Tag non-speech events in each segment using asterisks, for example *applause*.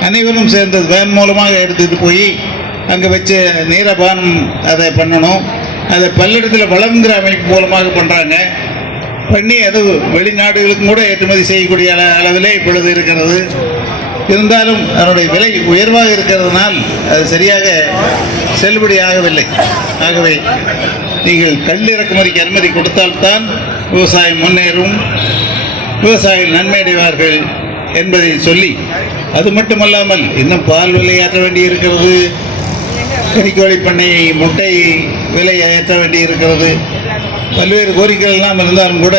அனைவரும் சேர்ந்து வேன் மூலமாக எடுத்துகிட்டு போய் அங்கே வச்சு நீரபானம் அதை பண்ணணும். அதை பல்லிடத்தில் வளம்ங்கிற அமைப்பு மூலமாக பண்ணுறாங்க பண்ணி அது வெளிநாடுகளுக்கும் கூட ஏற்றுமதி செய்யக்கூடிய அள- அளவிலே இப்பொழுது இருக்கிறது. இருந்தாலும் அதனுடைய விலை உயர்வாக இருக்கிறதுனால் அது சரியாக செல்லுபடி ஆகவில்லை. ஆகவே நீங்கள் கல் இறக்குமதிக்கு அனுமதி கொடுத்தால்தான் விவசாயம் முன்னேறும். விவசாயிகள் நன்மை அடைவார்கள் என்பதை சொல்லி அது மட்டுமல்லாமல் இன்னும் பால் விலை ஏற்ற வேண்டி இருக்கிறது கறிக்கோழி பண்ணை முட்டை விலை ஏற்ற வேண்டி இருக்கிறது பல்வேறு கோரிக்கைகள் எல்லாம் இருந்தாலும் கூட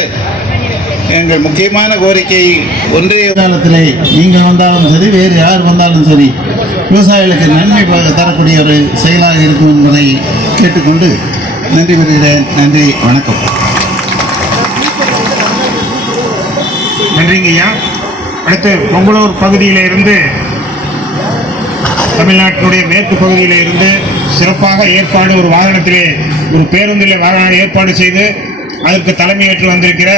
எங்கள் முக்கியமான கோரிக்கை ஒன்றிய காலத்திலே நீங்கள் வந்தாலும் சரி வேறு யார் வந்தாலும் சரி விவசாயிகளுக்கு நன்மை தரக்கூடிய ஒரு செயலாக இருக்கும் என்பதை கேட்டுக்கொண்டு நன்றி பெறுகிறேன் நன்றி வணக்கம். நன்றிங்கய்யா. அடுத்து பொங்கலூர் பகுதியில் இருந்து தமிழ்நாட்டினுடைய மேற்கு பகுதியில் இருந்து சிறப்பாக ஏற்பாடு ஒரு வாகனத்திலே ஒரு பேருந்திலே வாகன ஏற்பாடு செய்து அதற்கு தலைமையேற்று வந்திருக்கிற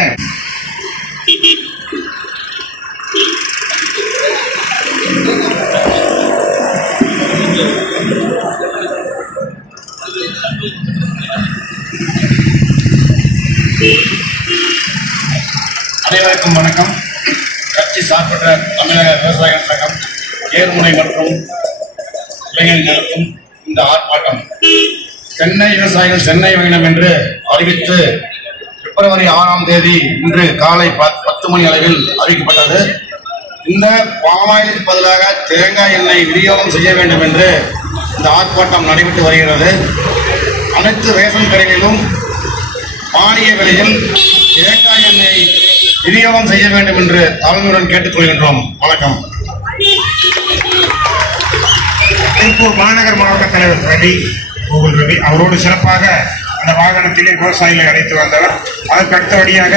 அனைவருக்கும் வணக்கம். சார்பற்ற தமிழக விவசாயிகள் சங்கம் ஏர்முனை மற்றும் இளைஞர் நடத்தும் இந்த ஆர்ப்பாட்டம். சென்னை விவசாயிகள் சென்னை பயணம் என்று அறிவித்து பிப்ரவரி ஆறாம் தேதி இன்று காலை பத்து மணி அளவில் அறிவிக்கப்பட்டது. இந்த பாமாயிலுக்கு பதிலாக தேங்காய் எண்ணெய் விநியோகம் செய்ய வேண்டும் என்று இந்த ஆர்ப்பாட்டம் நடைபெற்று வருகிறது. அனைத்து ரேஷன் கடைகளிலும் மானிய விலையில் தேங்காய் எண்ணெய் விநியோகம் செய்ய வேண்டும் என்று தலைமையுடன் கேட்டுக்கொள்கின்றோம் வணக்கம். திருப்பூர் மாநகர் மாவட்ட தலைவர் ரவி கோகுல் ரவி அவரோடு சிறப்பாக அந்த வாகனத்திலே விவசாயிகளை அழைத்து வந்தவர். அதற்கு அடுத்தபடியாக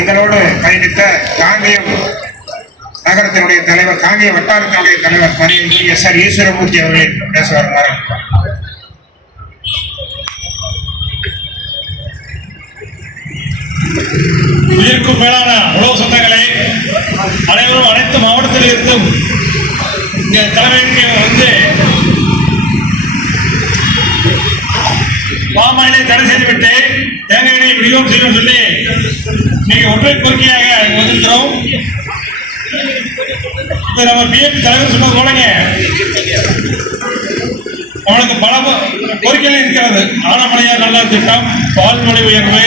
எங்களோடு பயணித்த காங்கேயம் நகரத்தினுடைய தலைவர் காங்கேய வட்டாரத்தினுடைய தலைவர் மரியாதைக்குரிய எஸ் ஆர் ஈஸ்வரமூர்த்தி அவர்களை பேச வருமாறு. இதற்கும் மேலான உழவு சொந்தங்களை அனைவரும் அனைத்து மாவட்டத்தில் இருந்தும் இங்க தலைமைக்கு வந்து பாமாயிலை தடை செய்துவிட்டு தேங்காய் எண்ணெய் விநியோகம் செய்யணும் சொல்லி நீங்கள் ஒற்றை கோரிக்கையாக வந்திருக்கிறோம். நம்ம பிஎபி தலைவர் சொன்னது போலங்க. அவனுக்கு பல கோரிக்கைகள் இருக்கிறது. ஆனமலையார் நல்லா திட்டம் பால் விலை உயர்வு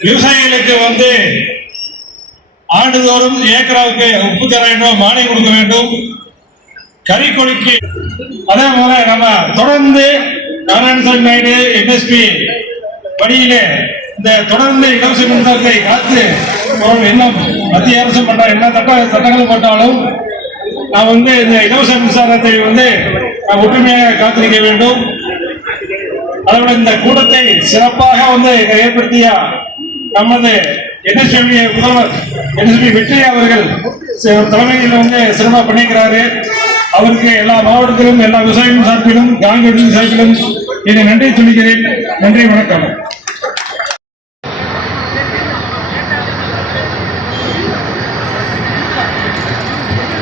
விவசாயிகளுக்கு வந்து ஆண்டுதோறும் ஏக்கராவுக்கு உப்பு தர வேண்டும் மானியம் கொடுக்க வேண்டும். கறிக்கொடிக்கு அதே போல நம்ம தொடர்ந்து நாராயணசாமி நாயுடு என்எஸ்பி வழியிலே இந்த தொடர்ந்து இலவச மின்சாரத்தை காத்து என்ன மத்திய அரசு பண்ற என்ன சட்ட சட்டங்களும் போட்டாலும் நான் வந்து இந்த இலவச மின்சாரத்தை வந்து நான் ஒற்றுமையாக காத்திருக்க வேண்டும். அதோட இந்த கூட்டத்தை சிறப்பாக வந்து இதை ஏற்படுத்திய நமது என்எஸ்பி முதல்வர் என்எஸ்பி வெற்றி அவர்கள் தலைமையில் வந்து சிறப்பாக பண்ணிக்கிறாரு அவருக்கு எல்லா மாவட்டத்திலும் எல்லா விவசாயிகள் சார்பிலும் காங்கிரஸ் சார்பிலும் இதை நன்றி சொல்லிக்கிறேன். நன்றி வணக்கம்.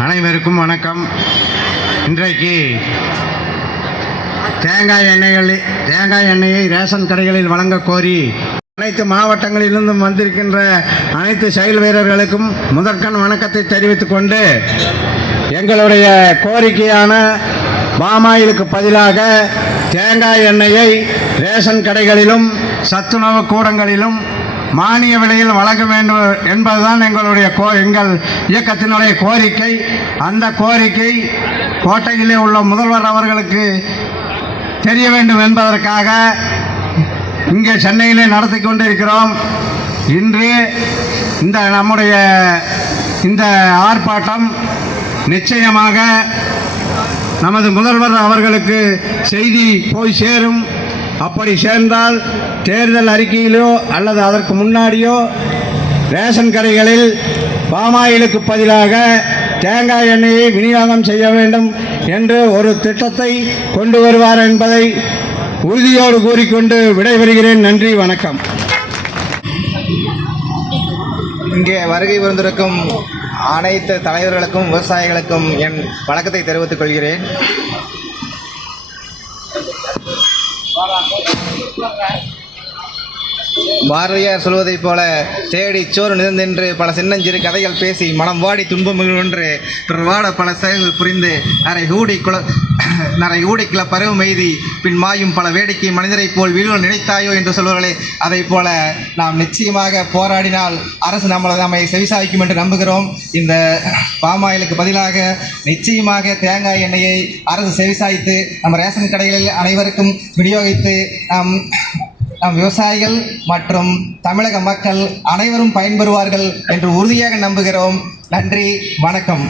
அனைவருக்கும் வணக்கம். இன்றைக்கு தேங்காய் எண்ணெய்களை தேங்காய் எண்ணெயை ரேஷன் கடைகளில் வழங்க கோரி அனைத்து மாவட்டங்களிலிருந்தும் வந்திருக்கின்ற அனைத்து செயல் வீரர்களுக்கும் முதற்கண் வணக்கத்தை தெரிவித்துக் கொண்டு எங்களுடைய கோரிக்கையான பாமாயிலுக்கு பதிலாக தேங்காய் எண்ணெயை ரேஷன் கடைகளிலும் சத்துணவு கூடங்களிலும் மானிய விலையில் வழங்க வேண்டும் என்பதுதான் எங்களுடைய கோ எங்கள் இயக்கத்தினுடைய கோரிக்கை. அந்த கோரிக்கை கோட்டையிலே உள்ள முதல்வர் அவர்களுக்கு தெரிய வேண்டும் என்பதற்காக இங்கே சென்னையிலே நடத்தி கொண்டிருக்கிறோம். இன்று இந்த நம்முடைய இந்த ஆர்ப்பாட்டம் நிச்சயமாக நமது முதல்வர் அவர்களுக்கு செய்தி போய் சேரும். அப்படி சேர்ந்தால் தேர்தல் அறிக்கையிலோ அல்லது அதற்கு முன்னாடியோ ரேஷன் கடைகளில் பாமாயிலுக்கு பதிலாக தேங்காய் எண்ணெயை விநியோகம் செய்ய வேண்டும் என்று ஒரு திட்டத்தை கொண்டு வருவார் என்பதை உறுதியோடு கூறிக்கொண்டு விடைபெறுகிறேன் நன்றி வணக்கம். இங்கே வருகை வந்திருக்கும் அனைத்து தலைவர்களுக்கும் விவசாயிகளுக்கும் என் வணக்கத்தை தெரிவித்துக் கொள்கிறேன். பாரதியார் சொல்வதைப் போல தேடி சோறு நிறந்தென்று பல சின்னஞ்சிறு கதைகள் பேசி மனம் வாடி துன்பம் என்று பிறவாட பல செயல்கள் புரிந்து அரை ஊடி குல நரை *coughs* ஊடிக்குல பருவம் எய்தி பின் மாயும் பல வேடிக்கை மனிதரைப் போல் வீழ்வு நினைத்தாயோ என்று சொல்வர்களே. அதைப் போல நாம் நிச்சயமாக போராடினால் அரசு நம்மளை நம்மை செவிசாய்க்கும் என்று நம்புகிறோம். இந்த பாமாயிலுக்கு பதிலாக நிச்சயமாக தேங்காய் எண்ணெயை அரசு செவிசாய்த்து நம்ம ரேஷன் கடைகளில் அனைவருக்கும் விநியோகித்து நாம் நம் விவசாயிகள் மற்றும் தமிழக மக்கள் அனைவரும் பயன்பெறுவார்கள் என்று உறுதியாக நம்புகிறோம். நன்றி வணக்கம்.